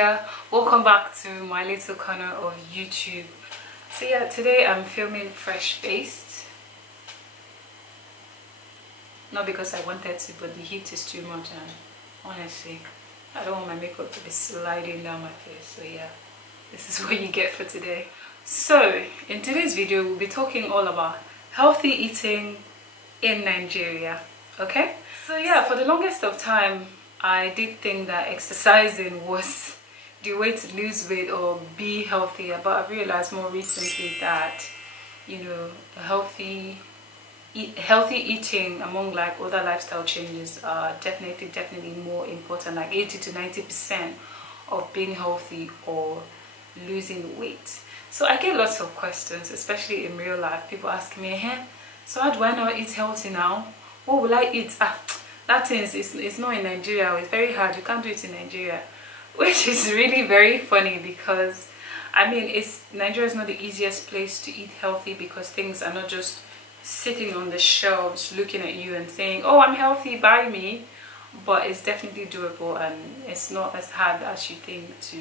here. Welcome back to my little corner of YouTube. So yeah, today I'm filming fresh faced. Not because I wanted to, but the heat is too much, and honestly I don't want my makeup to be sliding down my face. So yeah, this is what you get for today. So in today's video we'll be talking all about healthy eating in Nigeria. Okay, so yeah, for the longest of time I did think that exercising was the way to lose weight or be healthier, but I've realized more recently that, you know, healthy eating among like other lifestyle changes are definitely more important, like 80 to 90% of being healthy or losing weight. So I get lots of questions, especially in real life. People ask me, hey, so how do I not eat healthy now? What will I eat? That thing it's not in Nigeria. It's very hard. You can't do it in Nigeria, which is really very funny because I mean, Nigeria is not the easiest place to eat healthy because things are not just sitting on the shelves looking at you and saying, oh, I'm healthy, buy me. But it's definitely doable, and it's not as hard as you think to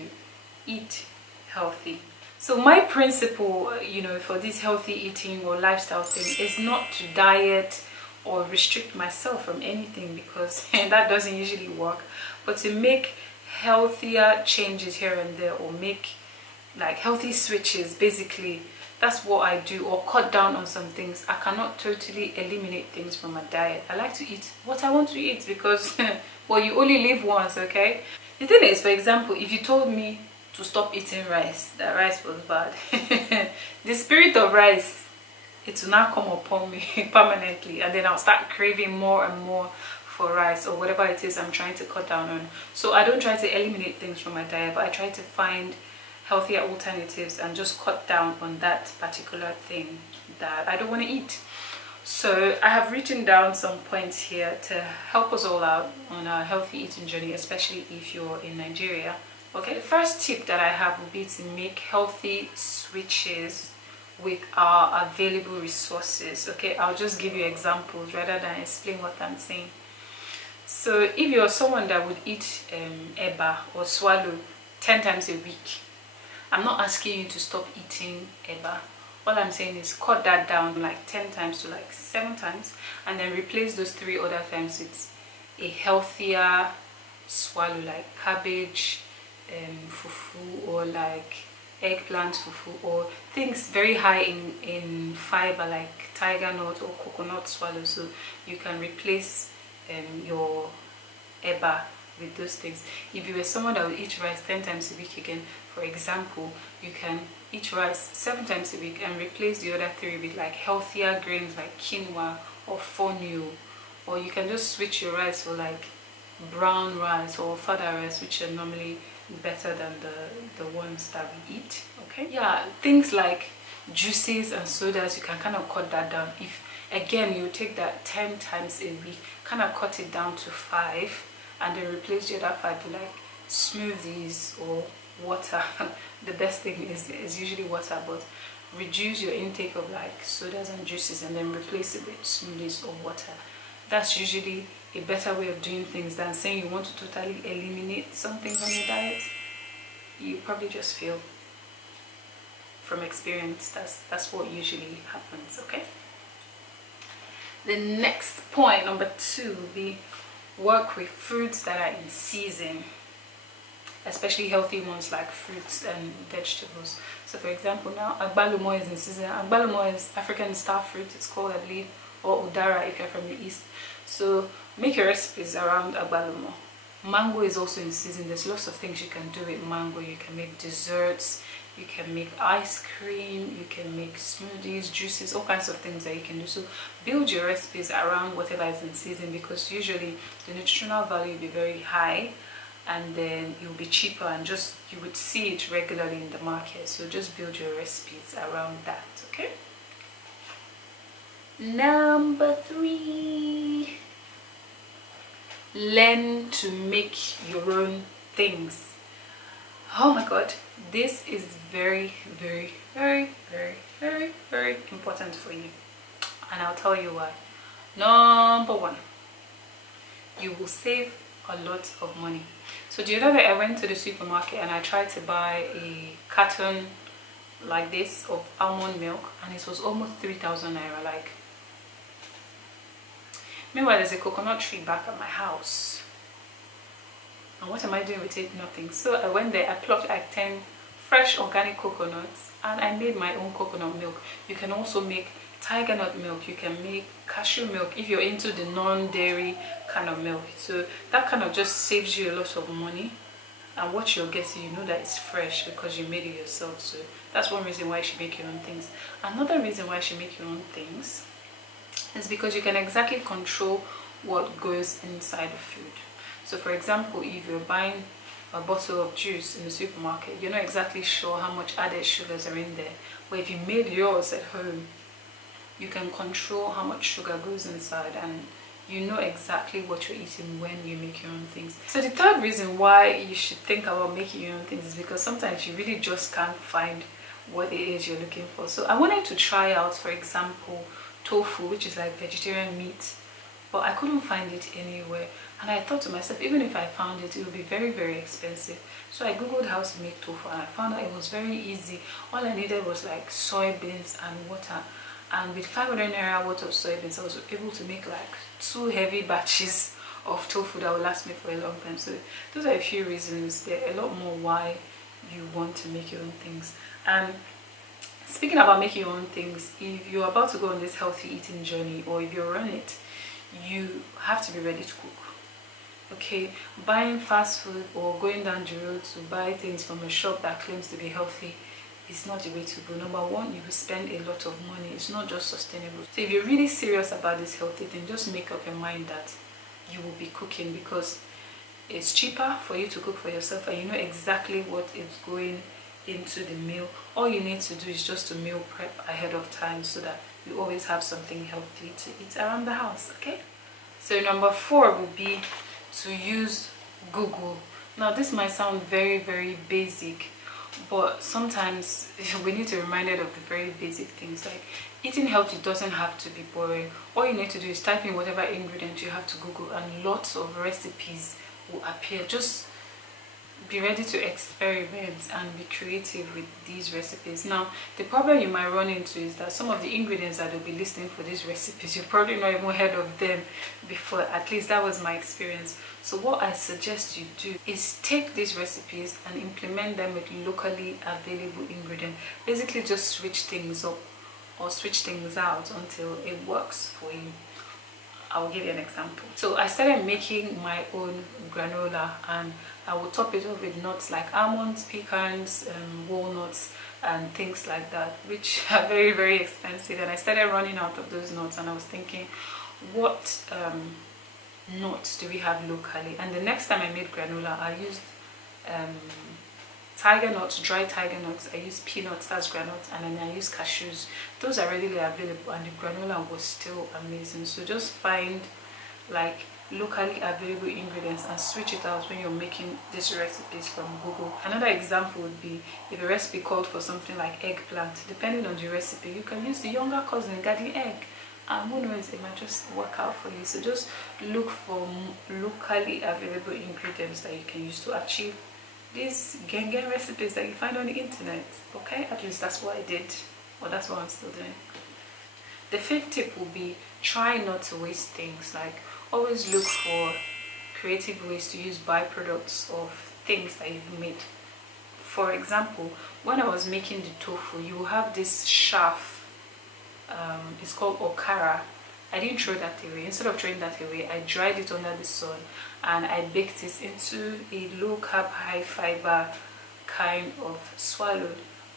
eat healthy. So my principle, you know, for this healthy eating or lifestyle thing is not to diet or restrict myself from anything, because that doesn't usually work, but to make healthier changes here and there, or make like healthy switches. Basically that's what I do, or cut down on some things. I cannot totally eliminate things from my diet. I like to eat what I want to eat because well, you only live once. Okay, the thing is, for example, if you told me to stop eating rice, that rice was bad, the spirit of rice, it will now come upon me permanently, and then I'll start craving more and more for rice or whatever it is I'm trying to cut down on. So I don't try to eliminate things from my diet, but I try to find healthier alternatives and just cut down on that particular thing that I don't want to eat. So I have written down some points here to help us all out on our healthy eating journey, especially if you're in Nigeria. Okay, the first tip that I have would be to make healthy switches with our available resources. Okay, I'll just give you examples rather than explain what I'm saying. So if you're someone that would eat eba or swallow 10 times a week, I'm not asking you to stop eating eba. All I'm saying is cut that down like 10 times to like 7 times, and then replace those 3 other times with a healthier swallow, like cabbage, fufu, or like eggplant fufu, or things very high in fiber like tiger nut or coconut swallow. So you can replace your eba with those things. If you were someone that would eat rice 10 times a week again, for example, you can eat rice 7 times a week and replace the other 3 with like healthier grains like quinoa or fonio, or you can just switch your rice for like brown rice or fada rice, which are normally better than the ones that we eat. Okay, yeah, things like juices and sodas, you can kind of cut that down. If again you take that 10 times a week, kind of cut it down to 5, and then replace the other 5 with like smoothies or water. The best thing is usually water, but reduce your intake of like sodas and juices and then replace it with smoothies or water. That's usually a better way of doing things than saying you want to totally eliminate something from your diet. You probably just feel, from experience, that's what usually happens. Okay, the next point, number 2, will be work with fruits that are in season, especially healthy ones like fruits and vegetables. So for example, now agbalumo is in season. Agbalumo is African star fruit, it's called, I believe, or udara if you're from the east. So make your recipes around agbalumo. Mango is also in season. There's lots of things you can do with mango. You can make desserts, you can make ice cream, you can make smoothies, juices, all kinds of things that you can do. So build your recipes around whatever is in season, because usually the nutritional value will be very high, and then it will be cheaper, and just you would see it regularly in the market. So just build your recipes around that. Okay, number 3, learn to make your own things. Oh my god, this is very important for you, and I'll tell you why. Number 1, you will save a lot of money. So the other day I went to the supermarket and I tried to buy a carton like this of almond milk, and it was almost 3,000 naira. Like, meanwhile there's a coconut tree back at my house, and what am I doing with it? Nothing. So I went there, I plucked like 10 fresh organic coconuts and I made my own coconut milk. You can also make tiger nut milk, you can make cashew milk if you're into the non-dairy kind of milk. So that kind of just saves you a lot of money, and what you're getting, you know that it's fresh because you made it yourself. So that's one reason why you should make your own things. Another reason why you should make your own things is because you can exactly control what goes inside the food. So for example, if you're buying a bottle of juice in the supermarket, you're not exactly sure how much added sugars are in there. But if you made yours at home, you can control how much sugar goes inside, and you know exactly what you're eating when you make your own things. So the third reason why you should think about making your own things is because sometimes you really just can't find what it is you're looking for. So I wanted to try out, for example, tofu, which is like vegetarian meat, but I couldn't find it anywhere. And I thought to myself, even if I found it, it would be very, very expensive. So I googled how to make tofu, and I found out it was very easy. All I needed was like soybeans and water. And with 500 naira worth of soybeans, I was able to make like 2 heavy batches of tofu that will last me for a long time. So those are a few reasons. There are a lot more why you want to make your own things. And speaking about making your own things, if you're about to go on this healthy eating journey, or if you're on it, you have to be ready to cook. Okay, buying fast food or going down the road to buy things from a shop that claims to be healthy is not the way to go. Number one, you will spend a lot of money. It's not just sustainable. So if you're really serious about this healthy thing, just make up your mind that you will be cooking, because it's cheaper for you to cook for yourself, and you know exactly what is going into the meal. All you need to do is just to meal prep ahead of time, so that you always have something healthy to eat around the house. Okay, so number 4 would be to use Google. Now this might sound very, very basic, but sometimes we need to be reminded of the very basic things. Like, eating healthy doesn't have to be boring. All you need to do is type in whatever ingredient you have to Google, and lots of recipes will appear. Just be ready to experiment and be creative with these recipes. Now the problem you might run into is that some of the ingredients that they'll be listing for these recipes, you've probably not even heard of them before. At least that was my experience. So what I suggest you do is take these recipes and implement them with locally available ingredients. Basically just switch things up or switch things out until it works for you. I'll give you an example. So I started making my own granola, and I will top it off with nuts like almonds, pecans, walnuts, and things like that, which are very, very expensive. And I started running out of those nuts, and I was thinking, what nuts do we have locally? And the next time I made granola, I used tiger nuts, dry tiger nuts. I use peanuts, that's granules, and then I use cashews. Those are readily available, and the granola was still amazing. So just find like locally available ingredients and switch it out when you're making these recipes from Google. Another example would be if a recipe called for something like eggplant. Depending on the recipe, you can use the younger cousin garden egg, and who knows, it might just work out for you. So just look for locally available ingredients that you can use to achieve these genge recipes that you find on the internet. Okay, at least that's what I did, or that's what I'm still doing. The 5th tip will be try not to waste things. Like, always look for creative ways to use byproducts of things that you've made. For example, when I was making the tofu, you will have this chaff, it's called okara. I didn't throw that away. Instead of throwing that away, I dried it under the sun and I baked it into a low carb, high fiber kind of swallow,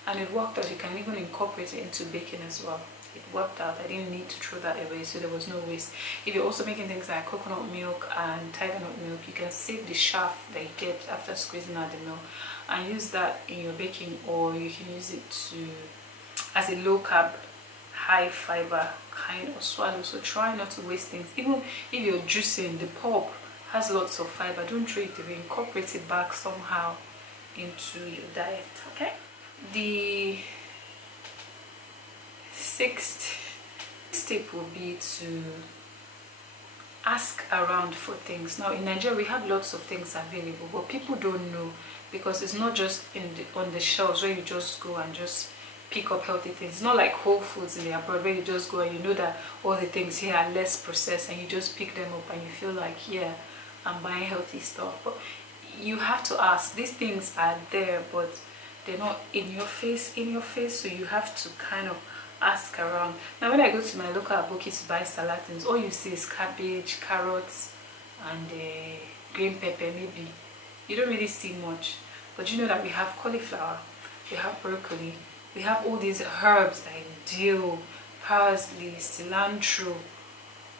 and it worked out. You can even incorporate it into baking as well. It worked out. I didn't need to throw that away, so there was no waste. If you're also making things like coconut milk and tiger nut milk, you can save the chaff that you get after squeezing out the milk and use that in your baking, or you can use it as a low carb, high fiber kind of swallow. So try not to waste things. Even if you're juicing, the pulp has lots of fiber. Don't throw it away. Incorporate it back somehow into your diet. Okay. The 6th tip will be to ask around for things. Now in Nigeria we have lots of things available, but people don't know, because it's not just on the shelves where you just go and just pick up healthy things. It's not like Whole Foods in the abroad where you just go and you know that all the things here are less processed and you just pick them up and you feel like, yeah, I'm buying healthy stuff. But you have to ask. These things are there, but they're not in your face, so you have to kind of ask around. Now when I go to my local aboki to buy salad things, all you see is cabbage, carrots, and green pepper maybe. You don't really see much, but you know that we have cauliflower, we have broccoli, we have all these herbs like dill, parsley, cilantro.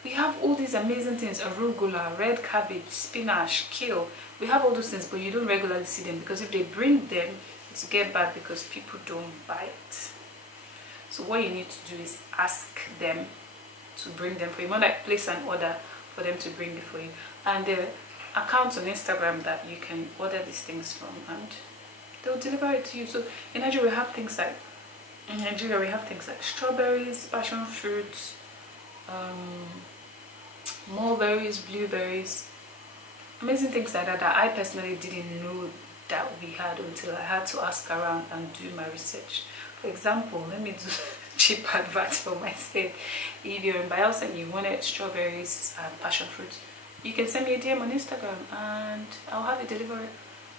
We have all these amazing things: arugula, red cabbage, spinach, kale. We have all those things, but you don't regularly see them, because if they bring them, it's get bad because people don't buy it. So what you need to do is ask them to bring them for you. More like place an order for them to bring it for you. And the accounts on Instagram that you can order these things from, and they'll deliver it to you. So in Nigeria we have things like strawberries, passion fruits, mulberries, blueberries, amazing things like that that I personally didn't know that we had until I had to ask around and do my research. For example, let me do cheap adverts for myself. If you're in Bayelsa and you wanted strawberries and passion fruit, you can send me a DM on Instagram and I'll have it delivered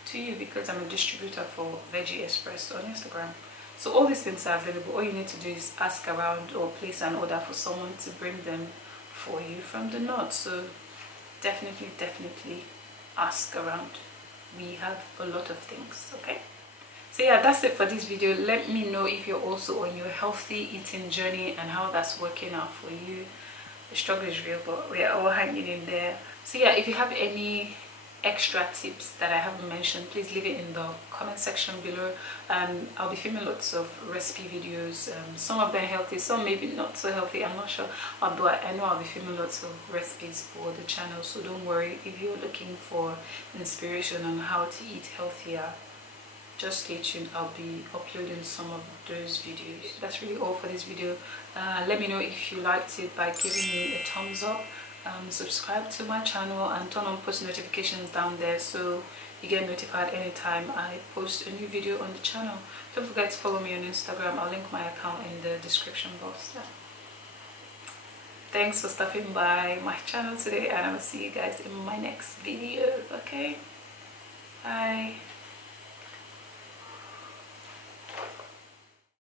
to you, because I'm a distributor for Veggie Express on Instagram. So all these things are available. All you need to do is ask around or place an order for someone to bring them for you from the north. So definitely ask around. We have a lot of things, okay? So yeah, that's it for this video. Let me know if you're also on your healthy eating journey and how that's working out for you. The struggle is real, but we are all hanging in there. So yeah, if you have any extra tips that I haven't mentioned, please leave it in the comment section below. I'll be filming lots of recipe videos, some of them healthy, some maybe not so healthy, I'm not sure, but I know I'll be filming lots of recipes for the channel. So don't worry if you're looking for inspiration on how to eat healthier, just stay tuned. I'll be uploading some of those videos. That's really all for this video. Let me know if you liked it by giving me a thumbs up. Subscribe to my channel and turn on post notifications down there so you get notified anytime I post a new video on the channel. Don't forget to follow me on Instagram. I'll link my account in the description box. Yeah. Thanks for stopping by my channel today, and I will see you guys in my next video. Okay, bye.